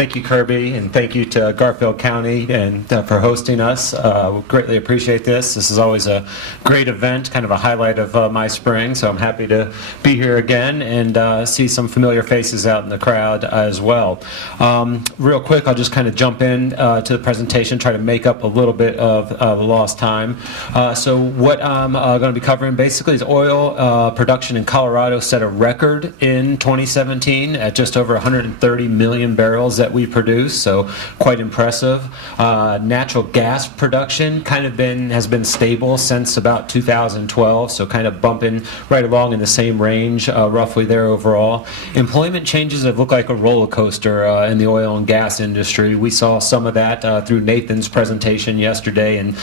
Thank you, Kirby, and thank you to Garfield County and for hosting us. We greatly appreciate this. This is always a great event, kind of a highlight of my spring, so I'm happy to be here again and see some familiar faces out in the crowd as well. Real quick, I'll just kind of jump in to the presentation, try to make up a little bit of lost time. So what I'm going to be covering basically is oil production in Colorado set a record in 2017 at just over 130 million barrels that we produce, so quite impressive. Natural gas production has been stable since about 2012, so kind of bumping right along in the same range, roughly there overall. Employment changes have looked like a roller coaster in the oil and gas industry. We saw some of that through Nathan's presentation yesterday, and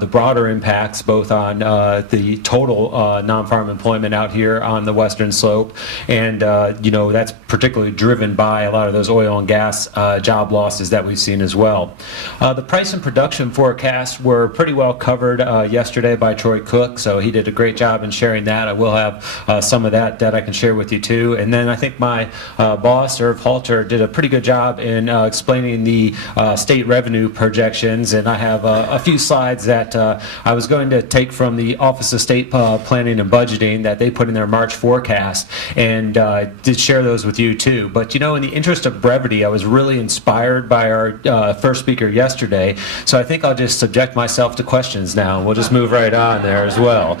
the broader impacts both on the total non-farm employment out here on the western slope, and that's particularly driven by a lot of those oil and gas job losses that we've seen as well. The price and production forecasts were pretty well covered yesterday by Troy Cook, so he did a great job in sharing that. I will have some of that I can share with you too. And then I think my boss, Irv Halter, did a pretty good job in explaining the state revenue projections, and I have a few slides that I was going to take from the Office of State Planning and Budgeting that they put in their March forecast, and did share those with you too. But in the interest of brevity, I was really inspired by our first speaker yesterday, so I think I'll just subject myself to questions now. We'll just move right on there as well.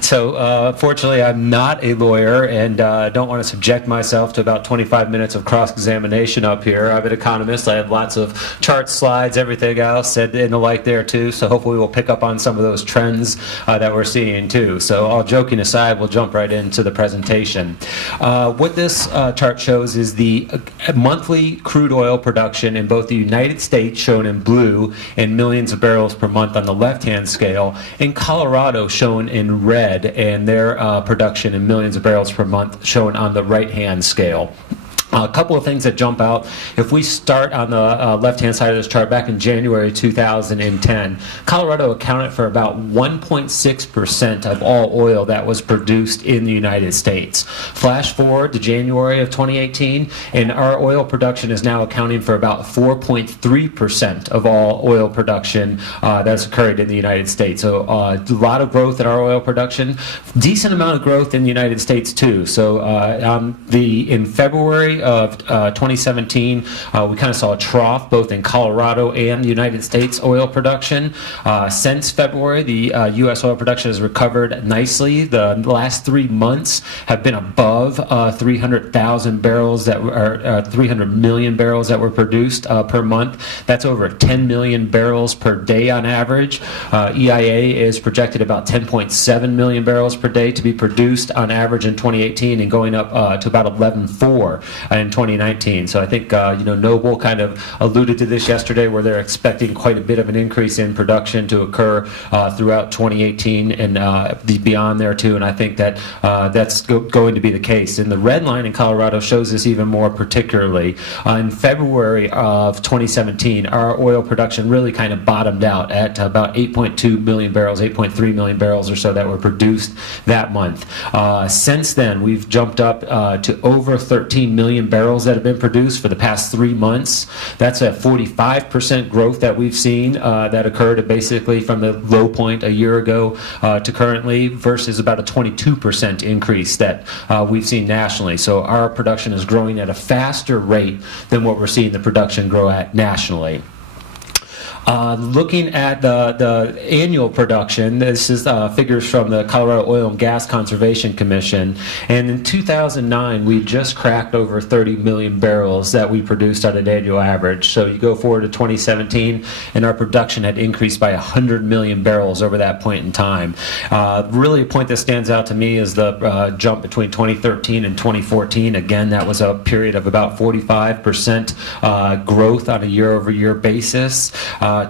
So fortunately, I'm not a lawyer, and don't want to subject myself to about 25 minutes of cross-examination up here. I'm an economist. I have lots of charts, slides, everything else, and the like there too. So hopefully we'll pick up on some of those trends that we're seeing too. So all joking aside, we'll jump right into the presentation. What this chart shows is the monthly crude oil production in both the United States, shown in blue, and millions of barrels per month on the left-hand scale, and Colorado, shown in red, and their production in millions of barrels per month shown on the right-hand scale. A couple of things that jump out. If we start on the left-hand side of this chart, back in January 2010, Colorado accounted for about 1.6% of all oil that was produced in the United States. Flash forward to January of 2018, and our oil production is now accounting for about 4.3% of all oil production that's occurred in the United States. So a lot of growth in our oil production, decent amount of growth in the United States too. So in February of 2017, we kind of saw a trough both in Colorado and the United States oil production. Since February, the U.S. oil production has recovered nicely. The last 3 months have been above 300,000 barrels that were 300 million barrels that were produced per month. That's over 10 million barrels per day on average. EIA is projected about 10.7 million barrels per day to be produced on average in 2018, and going up to about 11.4 in 2019. So I think Noble kind of alluded to this yesterday, where they're expecting quite a bit of an increase in production to occur throughout 2018 and beyond there too. And I think that that's going to be the case. And the red line in Colorado shows this even more particularly. In February of 2017, our oil production really kind of bottomed out at about 8.2 million barrels, 8.3 million barrels or so that were produced that month. Since then, we've jumped up to over 13 million barrels that have been produced for the past 3 months. That's a 45% growth that we've seen that occurred basically from the low point a year ago to currently, versus about a 22% increase that we've seen nationally. So our production is growing at a faster rate than what we're seeing the production grow at nationally. Looking at the annual production, this is figures from the Colorado Oil and Gas Conservation Commission, and in 2009 we just cracked over 30 million barrels that we produced on an annual average. So you go forward to 2017, and our production had increased by 100 million barrels over that point in time. Really a point that stands out to me is the jump between 2013 and 2014. Again, that was a period of about 45% growth on a year-over-year basis.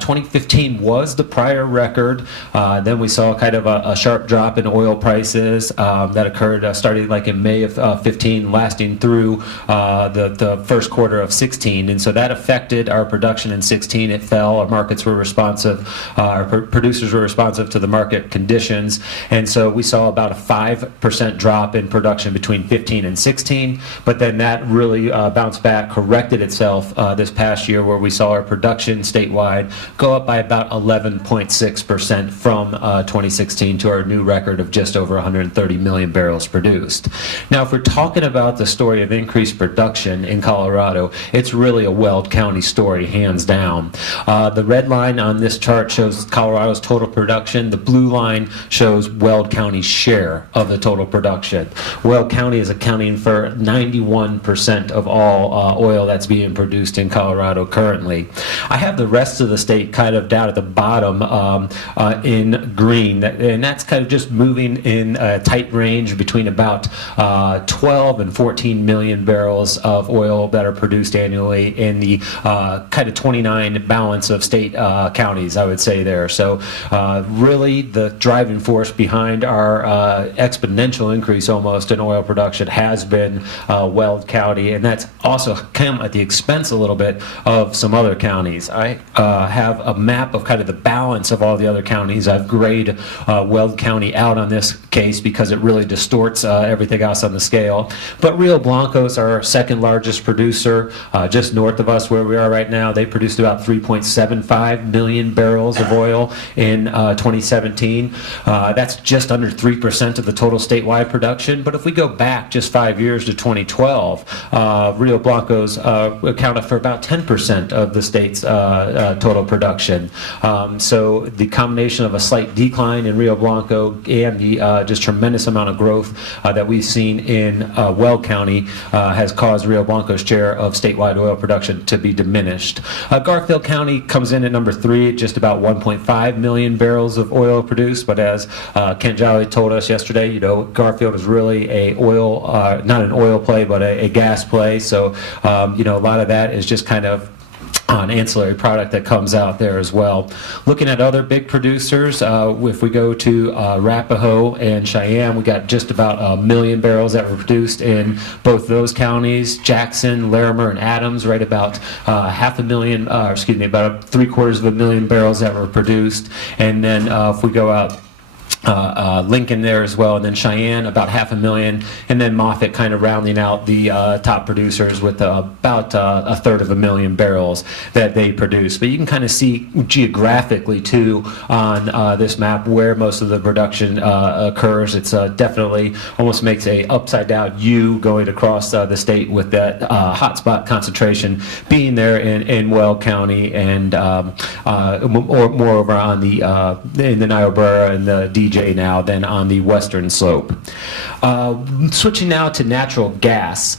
2015 was the prior record. Then we saw kind of a sharp drop in oil prices that occurred starting like in May of 15, lasting through the first quarter of 16. And so that affected our production in 16. It fell. Our markets were responsive. Our producers were responsive to the market conditions. And so we saw about a 5% drop in production between 15 and 16. But then that really bounced back, corrected itself this past year, where we saw our production statewide go up by about 11.6% from 2016 to our new record of just over 130 million barrels produced. Now, if we're talking about the story of increased production in Colorado, it's really a Weld County story, hands down. The red line on this chart shows Colorado's total production. The blue line shows Weld County's share of the total production. Weld County is accounting for 91% of all oil that's being produced in Colorado currently. I have the rest of the state kind of down at the bottom in green, and that's kind of just moving in a tight range between about 12 and 14 million barrels of oil that are produced annually in the kind of 29 balance of state counties, I would say there. So really the driving force behind our exponential increase almost in oil production has been Weld County, and that's also come at the expense a little bit of some other counties. I have a map of kind of the balance of all the other counties. I've grayed Weld County out on this case because it really distorts everything else on the scale. But Rio Blanco is our second largest producer, just north of us where we are right now. They produced about 3.75 million barrels of oil in 2017. That's just under 3% of the total statewide production. But if we go back just 5 years to 2012, Rio Blanco's accounted for about 10% of the state's total production. So the combination of a slight decline in Rio Blanco and the just tremendous amount of growth that we've seen in Weld County has caused Rio Blanco's share of statewide oil production to be diminished. Garfield County comes in at number 3 at just about 1.5 million barrels of oil produced, but as Kent Jolly told us yesterday, you know, Garfield is really a oil, not an oil play, but a gas play. So, you know, a lot of that is just kind of an ancillary product that comes out there as well. Looking at other big producers, if we go to Arapahoe and Cheyenne, we got just about 1 million barrels that were produced in both those counties. Jackson, Larimer, and Adams, right about about 750,000 barrels that were produced. And then if we go out Lincoln there as well, and then Cheyenne about 500,000, and then Moffett kind of rounding out the top producers with about a third of 1 million barrels that they produce. But you can kind of see geographically too on this map where most of the production occurs. It's definitely almost makes a upside down U going across the state, with that hotspot concentration being there in Weld County and moreover on the in the Niobrara and the DJ now than on the western slope. Switching now to natural gas.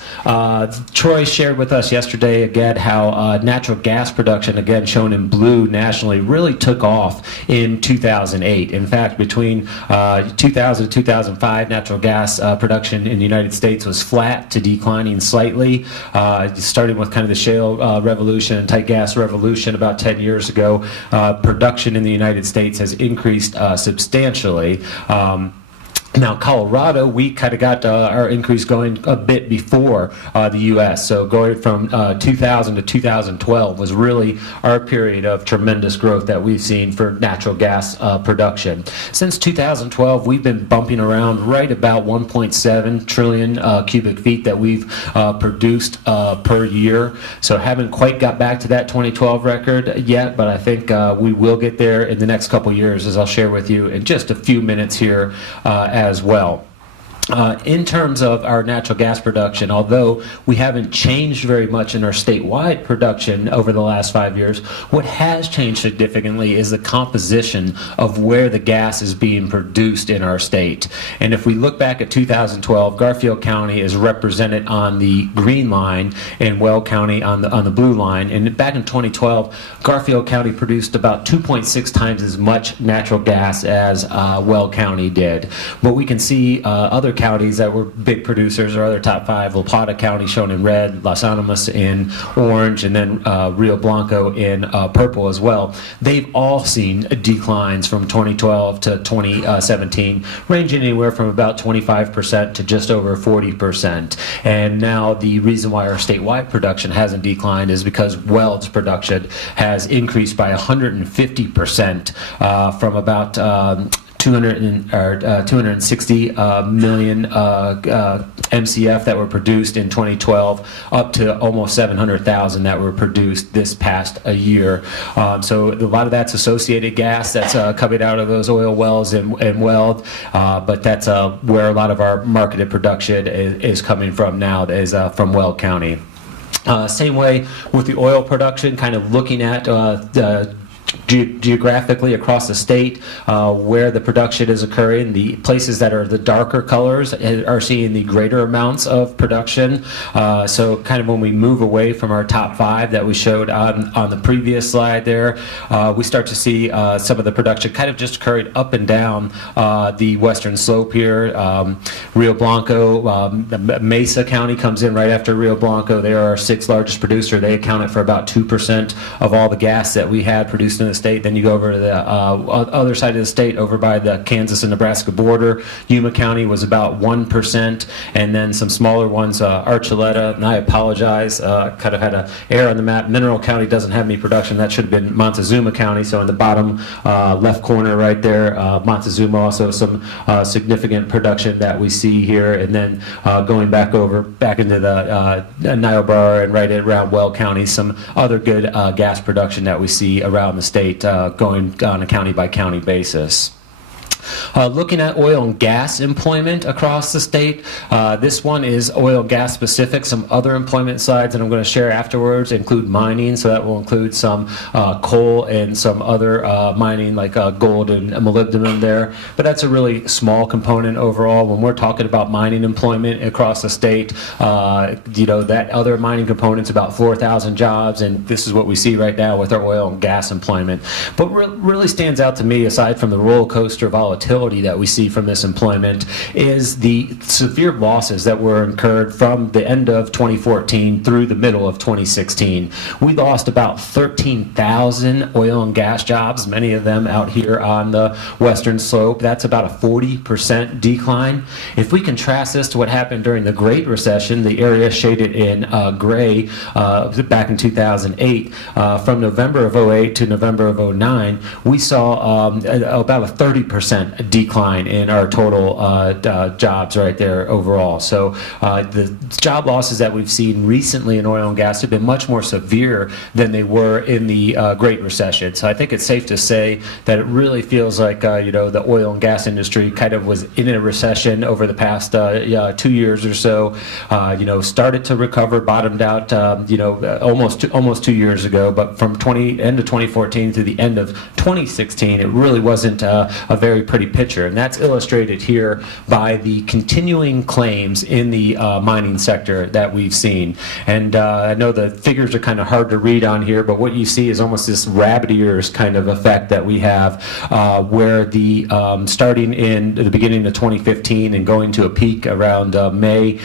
Troy shared with us yesterday again how natural gas production, again shown in blue nationally, really took off in 2008. In fact, between 2000 and 2005, natural gas production in the United States was flat to declining slightly, starting with kind of the shale revolution and tight gas revolution about 10 years ago. Production in the United States has increased substantially. Now, Colorado, we kind of got our increase going a bit before the U.S. So going from 2000 to 2012 was really our period of tremendous growth that we've seen for natural gas production. Since 2012, we've been bumping around right about 1.7 trillion cubic feet that we've produced per year. So haven't quite got back to that 2012 record yet, but I think we will get there in the next couple years, as I'll share with you in just a few minutes here as well. In terms of our natural gas production, although we haven't changed very much in our statewide production over the last 5 years, what has changed significantly is the composition of where the gas is being produced in our state. And if we look back at 2012, Garfield County is represented on the green line and Weld County on the blue line. And back in 2012, Garfield County produced about 2.6 times as much natural gas as Weld County did. But we can see other other counties that were big producers or other top 5, La Plata County shown in red, Las Animas in orange, and then Rio Blanco in purple as well. They've all seen declines from 2012 to 2017, ranging anywhere from about 25% to just over 40%. And now the reason why our statewide production hasn't declined is because Weld's production has increased by 150% from about 260 million MCF that were produced in 2012 up to almost 700,000 that were produced this past a year. So a lot of that's associated gas that's coming out of those oil wells and Weld, but that's where a lot of our marketed production is coming from now, is from Weld County. Same way with the oil production, kind of looking at geographically across the state where the production is occurring. The places that are the darker colors are seeing the greater amounts of production. So kind of when we move away from our top 5 that we showed on the previous slide there, we start to see some of the production kind of just occurring up and down the western slope here. Rio Blanco, Mesa County comes in right after Rio Blanco. They are our 6th largest producer. They accounted for about 2% of all the gas that we had produced in the state. Then you go over to the other side of the state, over by the Kansas and Nebraska border. Yuma County was about 1%, and then some smaller ones, Archuleta, and I apologize, kind of had an error on the map. Mineral County doesn't have any production. That should have been Montezuma County, so in the bottom left corner right there, Montezuma, also some significant production that we see here. And then going back into the Niobrara and right around Weld County, some other good gas production that we see around the state going on a county-by-county basis. Looking at oil and gas employment across the state, this one is oil and gas specific. Some other employment slides that I'm going to share afterwards include mining, so that will include some coal and some other mining like gold and molybdenum there. But that's a really small component overall. When we're talking about mining employment across the state, that other mining component's about 4,000 jobs, and this is what we see right now with our oil and gas employment. But what really stands out to me, aside from the roller coaster volatility that we see from this employment, is the severe losses that were incurred from the end of 2014 through the middle of 2016. We lost about 13,000 oil and gas jobs, many of them out here on the western slope. That's about a 40% decline. If we contrast this to what happened during the Great Recession, the area shaded in gray back in 2008, from November of 08 to November of 09, we saw about a 30% decline in our total jobs right there overall. So the job losses that we've seen recently in oil and gas have been much more severe than they were in the Great Recession. So I think it's safe to say that it really feels like the oil and gas industry kind of was in a recession over the past 2 years or so. Started to recover, bottomed out almost 2 years ago, but from end of 2014 to the end of 2016, it really wasn't a very pretty picture, and that's illustrated here by the continuing claims in the mining sector that we've seen. And I know the figures are kind of hard to read on here, but what you see is almost this rabbit ears kind of effect that we have, where the starting in the beginning of 2015 and going to a peak around May,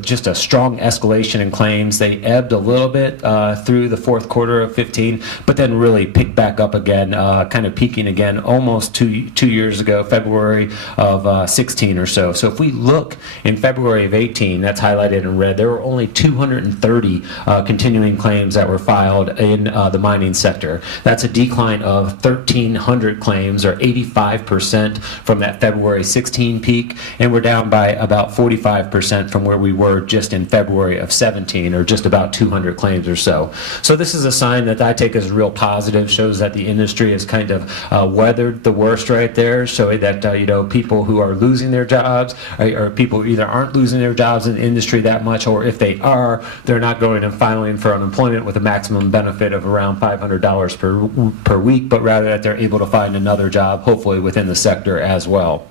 just a strong escalation in claims. They ebbed a little bit through the fourth quarter of 15, but then really picked back up again, kind of peaking again almost two years ago, February of 16 or so. So if we look in February of 18, that's highlighted in red, there were only 230 continuing claims that were filed in the mining sector. That's a decline of 1,300 claims, or 85% from that February 16 peak, and we're down by about 45% from where we were just in February of 17, or just about 200 claims or so. So this is a sign that I take as real positive, shows that the industry has kind of weathered the worst right there, showing that people who are losing their jobs, or people who either aren't losing their jobs in the industry that much, or if they are, they're not going and filing for unemployment with a maximum benefit of around $500 per week, but rather that they're able to find another job, hopefully within the sector as well.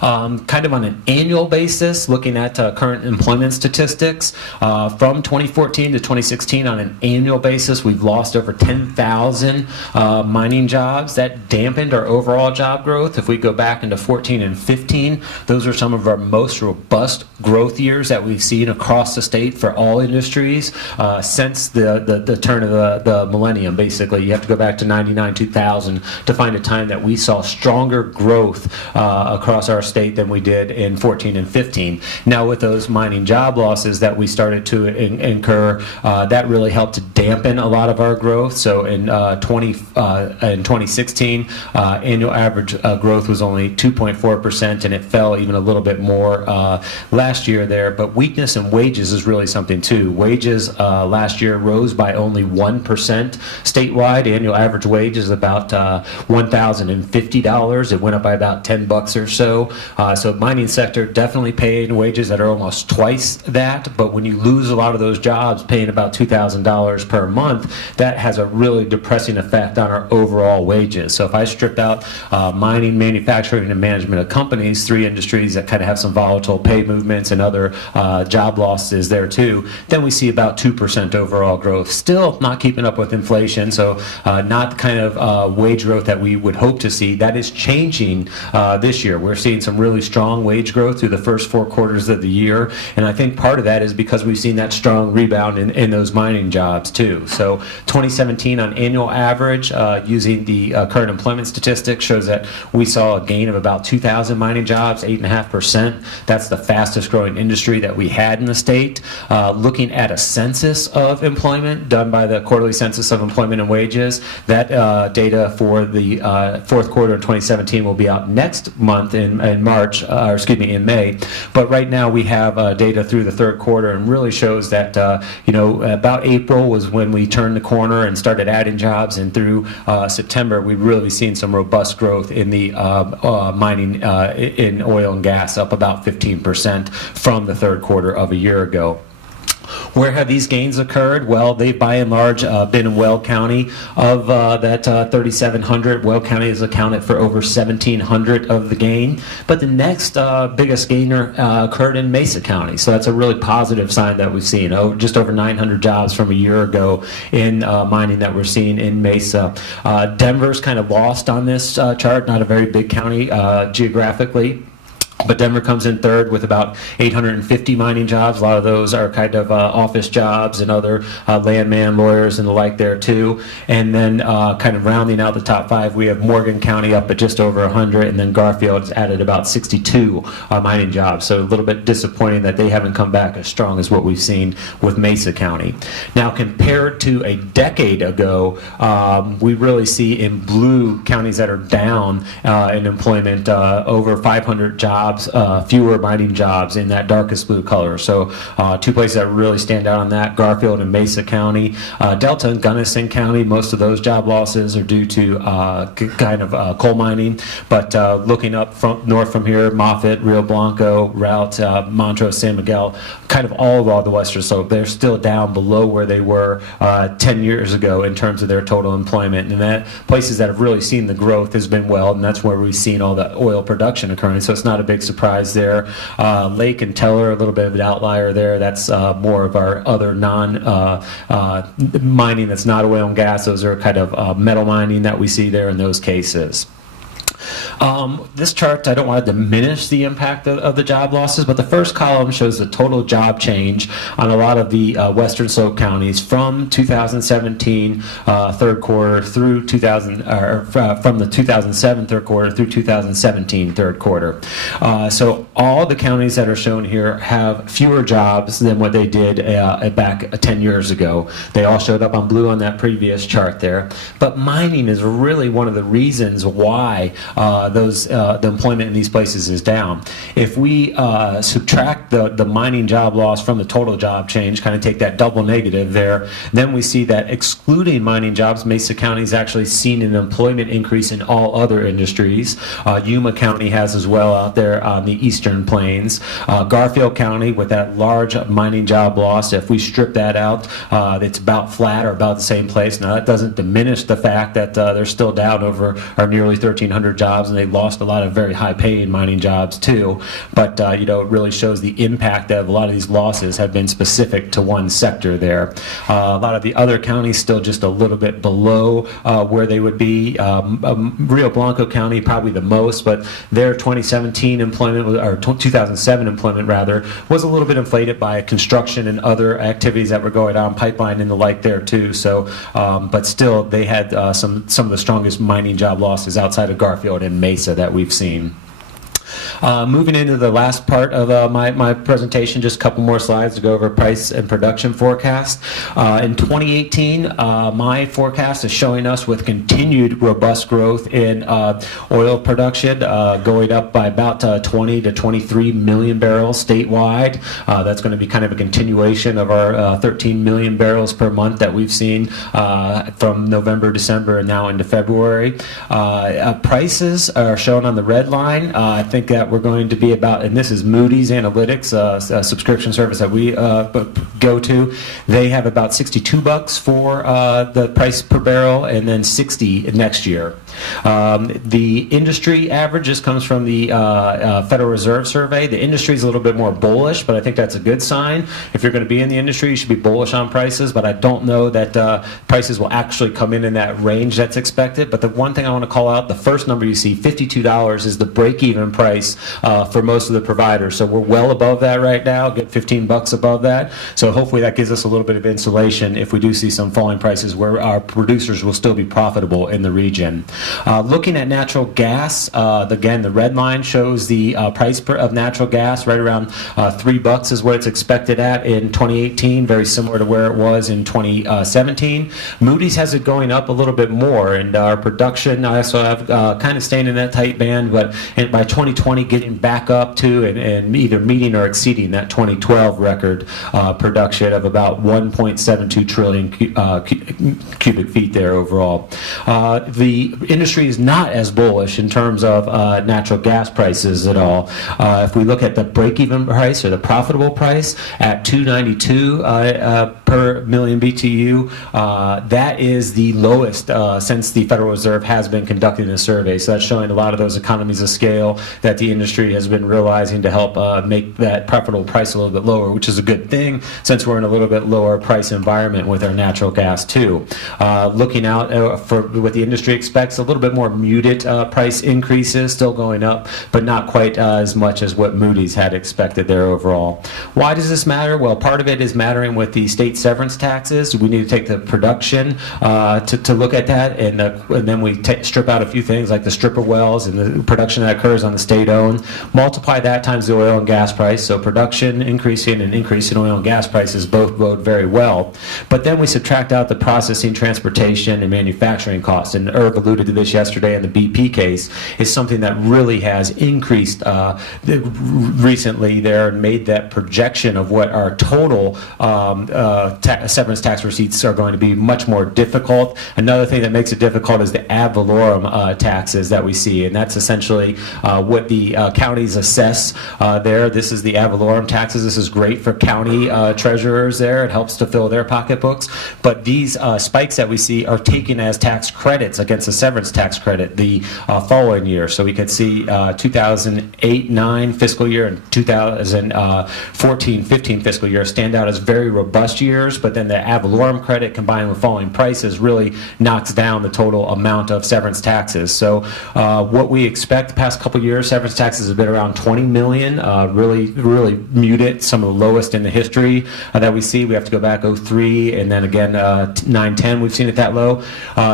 Kind of on an annual basis, looking at current employment statistics, from 2014 to 2016 on an annual basis, we've lost over 10,000 mining jobs. That dampened our overall job growth. If we go back into 14 and 15, those are some of our most robust growth years that we've seen across the state for all industries since the turn of the millennium. Basically, you have to go back to 99, 2000 to find a time that we saw stronger growth across our state than we did in 14 and 15. Now, with those mining job losses that we started to incur, that really helped to dampen a lot of our growth. So in 2016, annual average growth was only 2.4%, and it fell even a little bit more last year there. But weakness in wages is really something too. Wages last year rose by only 1% statewide. Annual average wage is about $1,050. It went up by about $10 or so. So mining sector definitely paying wages that are almost twice that. But when you lose a lot of those jobs paying about $2,000 per month, that has a really depressing effect on our overall wages. So if I stripped out mining, manufacturing, and management of companies, three industries that kind of have some volatile pay movements and other job losses there too, then we see about 2% overall growth. Still not keeping up with inflation, so not the kind of wage growth that we would hope to see. That is changing this year. We're seeing some really strong wage growth through the first 4 quarters of the year, and I think part of that is because we've seen that strong rebound in those mining jobs too. So 2017 on annual average, using the current employment statistics, shows that we saw a gain of about 2,000 mining jobs, 8.5%. That's the fastest growing industry that we had in the state. Looking at a census of employment done by the quarterly census of employment and wages, that data for the fourth quarter in 2017 will be out next month in March, or excuse me, in May. But right now we have data through the third quarter, and really shows that about April was when we turned the corner and started adding jobs, and through September we've really seen some robust growth in the mining in oil and gas, up about 15% from the third quarter of a year ago. Where have these gains occurred? Well, they've by and large been in Weld County. Of that 3,700, Weld County has accounted for over 1,700 of the gain. But the next biggest gainer occurred in Mesa County. So that's a really positive sign that we've seen. Just over 900 jobs from a year ago in mining that we're seeing in Mesa. Denver's kind of lost on this chart, not a very big county geographically. But Denver comes in third with about 850 mining jobs. A lot of those are kind of office jobs and other landman, lawyers, and the like there too. And then kind of rounding out the top 5, we have Morgan County up at just over 100, and then Garfield has added about 62 mining jobs. So a little bit disappointing that they haven't come back as strong as what we've seen with Mesa County. Now, compared to a decade ago, we really see in blue counties that are down in employment over 500 jobs. Fewer mining jobs in that darkest blue color. So 2 places that really stand out on that, Garfield and Mesa County. Delta and Gunnison County, most of those job losses are due to kind of coal mining. But looking up north from here, Moffett, Rio Blanco, Route, Montrose, San Miguel, kind of all along the western slope, they're still down below where they were 10 years ago in terms of their total employment. And that places that have really seen the growth has been Weld, and that's where we've seen all the oil production occurring. So it's not a big surprise there. Lake and Teller, a little bit of an outlier there. That's more of our other non-mining that's not oil and gas. Those are kind of metal mining that we see there in those cases. This chart, I don't want to diminish the impact of the job losses, but the first column shows the total job change on a lot of the western slope counties from 2017 third quarter through from the 2007 third quarter through 2017 third quarter. So all the counties that are shown here have fewer jobs than what they did back 10 years ago. They all showed up on blue on that previous chart there. But mining is really one of the reasons why the employment in these places is down. If we subtract the mining job loss from the total job change, kind of take that double negative there, then we see that excluding mining jobs, Mesa County has actually seen an employment increase in all other industries. Yuma County has as well out there on the eastern Eastern Plains. Garfield County, with that large mining job loss, if we strip that out, it's about flat or about the same place. Now, that doesn't diminish the fact that they're still down over our nearly 1,300 jobs, and they lost a lot of very high-paying mining jobs too. But it really shows the impact that a lot of these losses have been specific to one sector there. A lot of the other counties still just a little bit below where they would be. Rio Blanco County probably the most, but their 2017 employment, or 2007 employment rather, was a little bit inflated by construction and other activities that were going on, pipeline and the like there too. So, but still, they had some of the strongest mining job losses outside of Garfield and Mesa that we've seen. Moving into the last part of my presentation, just a couple more slides to go over price and production forecast. In 2018, my forecast is showing us with continued robust growth in oil production, going up by about 20 to 23 million barrels statewide. That's going to be kind of a continuation of our 13 million barrels per month that we've seen from November, December, and now into February. Prices are shown on the red line. I think that we're going to be about, and this is Moody's Analytics, a subscription service that we go to. They have about $62 for the price per barrel, and then 60 next year. The industry average, this comes from the Federal Reserve survey. The industry is a little bit more bullish, but I think that's a good sign. If you're going to be in the industry, you should be bullish on prices, but I don't know that prices will actually come in that range that's expected. But the one thing I want to call out, the first number you see, $52, is the break-even price for most of the providers. So we're well above that right now, get $15 above that. So hopefully that gives us a little bit of insulation if we do see some falling prices where our producers will still be profitable in the region. Looking at natural gas, again, the red line shows the price of natural gas right around $3 is what it's expected at in 2018, very similar to where it was in 2017. Moody's has it going up a little bit more, and our production I also have kind of staying in that tight band, but by 2020 getting back up to and either meeting or exceeding that 2012 record production of about 1.72 trillion cubic feet there overall. The industry is not as bullish in terms of natural gas prices at all. If we look at the break-even price or the profitable price at $2.92 per million BTU, that is the lowest since the Federal Reserve has been conducting this survey. So that's showing a lot of those economies of scale that the industry has been realizing to help make that profitable price a little bit lower, which is a good thing since we're in a little bit lower price environment with our natural gas too. Looking out for what the industry expects, a little bit more muted price increases, still going up, but not quite as much as what Moody's had expected there overall. Why does this matter? Well, part of it is mattering with the state severance taxes. We need to take the production to look at that, and then we strip out a few things like the stripper wells and the production that occurs on the state-owned, multiply that times the oil and gas price, so production increasing and increase in oil and gas prices both bode very well. But then we subtract out the processing, transportation, and manufacturing costs, and Irv alluded to this yesterday in the BP case, is something that really has increased recently there and made that projection of what our total severance tax receipts are going to be much more difficult. Another thing that makes it difficult is the ad valorem taxes that we see, and that's essentially what the counties assess there. This is the ad valorem taxes. This is great for county treasurers there. It helps to fill their pocketbooks. But these spikes that we see are taken as tax credits against the severance tax credit the following year. So we could see 2008-9 fiscal year and 2014-15 fiscal year stand out as very robust years, but then the ad valorem credit combined with falling prices really knocks down the total amount of severance taxes. So what we expect the past couple years, severance taxes have been around 20 million, really muted, some of the lowest in the history that we see. We have to go back 03 and then again 9-10 we've seen it that low.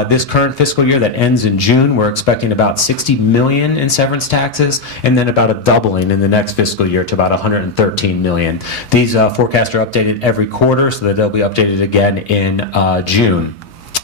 This current fiscal year that ends in June, we're expecting about 60 million in severance taxes, and then about a doubling in the next fiscal year to about 113 million. These forecasts are updated every quarter, so that they'll be updated again in June.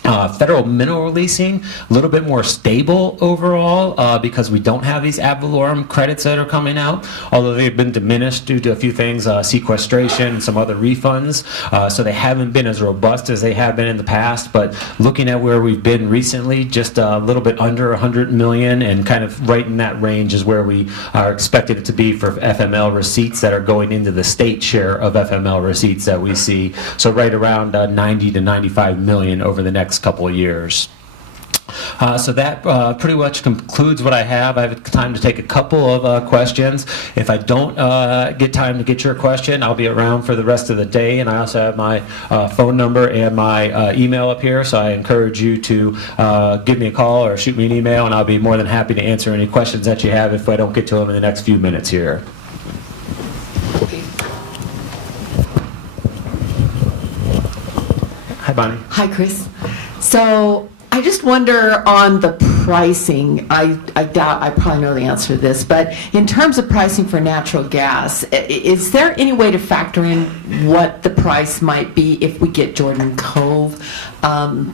Federal mineral leasing, a little bit more stable overall because we don't have these ad valorem credits that are coming out, although they've been diminished due to a few things, sequestration and some other refunds. So they haven't been as robust as they have been in the past, but looking at where we've been recently, just a little bit under 100 million and kind of right in that range is where we are expected it to be for FML receipts that are going into the state share of FML receipts that we see. So right around 90 to 95 million over the next couple of years. So that pretty much concludes what I have. I have time to take a couple of questions. If I don't get time to get your question, I'll be around for the rest of the day, and I also have my phone number and my email up here, so I encourage you to give me a call or shoot me an email, and I'll be more than happy to answer any questions that you have if I don't get to them in the next few minutes here. Hi, Bonnie. Hi, Chris. So I just wonder on the pricing, I doubt, I probably know the answer to this, but in terms of pricing for natural gas, is there any way to factor in what the price might be if we get Jordan Cove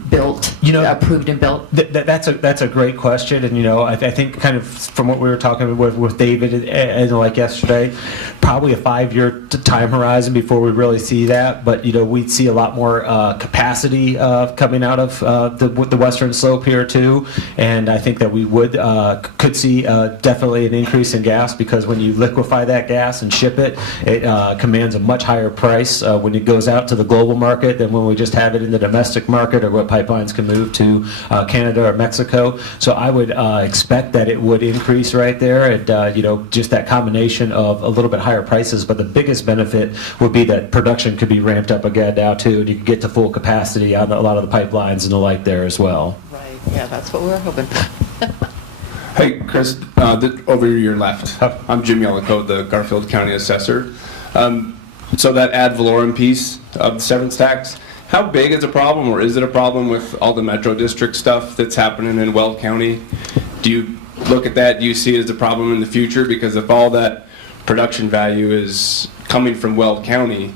built, approved and built? That's a great question, and I think kind of from what we were talking with David and like yesterday, probably a 5-year time horizon before we really see that. But we'd see a lot more capacity coming out of the western slope here too, and I think that we could see definitely an increase in gas because when you liquefy that gas and ship it, it commands a much higher price when it goes out to the global market than when we just have it in the domestic market or what pipelines can move to Canada or Mexico. So I would expect that it would increase right there, and just that combination of a little bit higher prices. But the biggest benefit would be that production could be ramped up again now too, and you could get to full capacity on a lot of the pipelines and the like there as well. Right. Yeah, that's what we're hoping for. Hey, Chris, over your left. I'm Jim Yellicoe, the Garfield County assessor. So that ad valorem piece of the severance tax, how big is a problem, or is it a problem with all the Metro District stuff that's happening in Weld County? Do you look at that, do you see it as a problem in the future? Because if all that production value is coming from Weld County,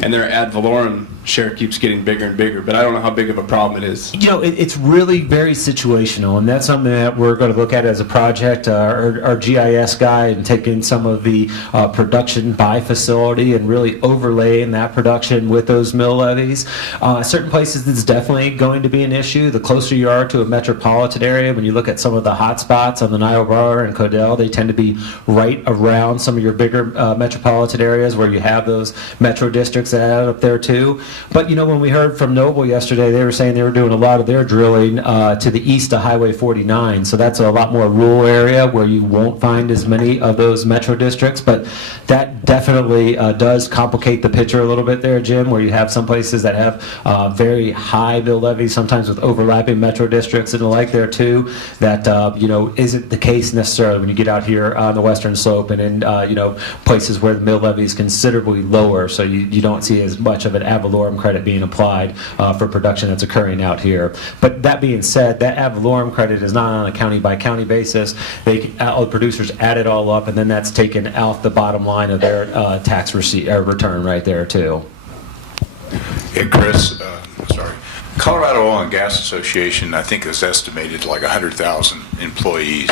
and their ad valorem share keeps getting bigger and bigger, but I don't know how big of a problem it is. It's really very situational, and that's something that we're going to look at as a project. Our GIS guy and taking some of the production by facility and really overlaying that production with those mill levies. Certain places it's definitely going to be an issue. The closer you are to a metropolitan area, when you look at some of the hot spots on the Niobrara and Codell, they tend to be right around some of your bigger metropolitan areas where you have those metro districts that add up there too. But when we heard from Noble yesterday, they were saying they were doing a lot of their drilling to the east of Highway 49. So that's a lot more rural area where you won't find as many of those metro districts. But that definitely does complicate the picture a little bit there, Jim, where you have some places that have very high mill levies, sometimes with overlapping metro districts and the like there too. That isn't the case necessarily when you get out here on the western slope and in places where the mill levy is considerably lower. So you don't see as much of an ad valorem credit being applied for production that's occurring out here. But that being said, that ad valorem credit is not on a county by county basis. All the producers add it all up, and then that's taken out the bottom line of their tax receipt or return right there too. Hey, Chris, sorry. Colorado Oil and Gas Association, I think, is estimated like 100,000 employees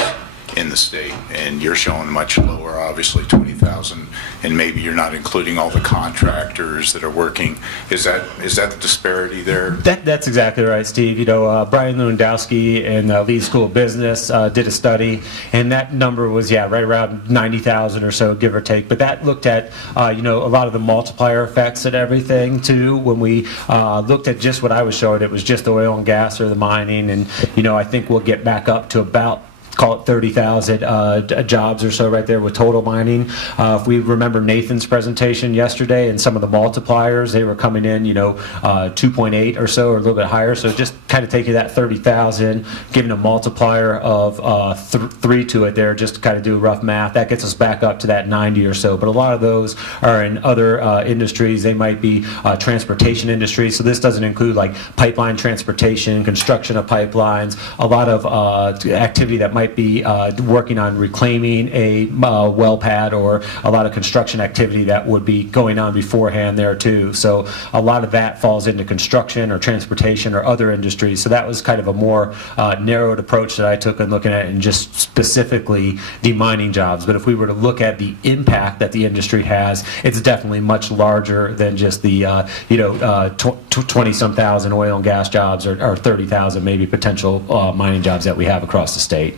in the state, and you're showing much lower, obviously 20,000, and maybe you're not including all the contractors that are working. Is that the disparity there? That's exactly right, Steve. Brian Lewandowski and Leeds School of Business did a study, and that number was right around 90,000 or so, give or take. But that looked at a lot of the multiplier effects and everything too. When we looked at just what I was showing, it was just the oil and gas or the mining, and I think we'll get back up to about, call it 30,000 jobs or so right there with total mining. If we remember Nathan's presentation yesterday and some of the multipliers, they were coming in 2.8 or so, or a little bit higher. So just kind of taking that 30,000, giving a multiplier of 3 to it there, just to kind of do rough math, that gets us back up to that 90 or so. But a lot of those are in other industries. They might be transportation industries. So this doesn't include like pipeline transportation, construction of pipelines, a lot of activity that might might be working on reclaiming a well pad, or a lot of construction activity that would be going on beforehand there too. So a lot of that falls into construction or transportation or other industries. So that was kind of a more narrowed approach that I took in looking at it, and just specifically demining jobs. But if we were to look at the impact that the industry has, it's definitely much larger than just the 20-some thousand oil and gas jobs, or 30,000 maybe potential mining jobs that we have across the state.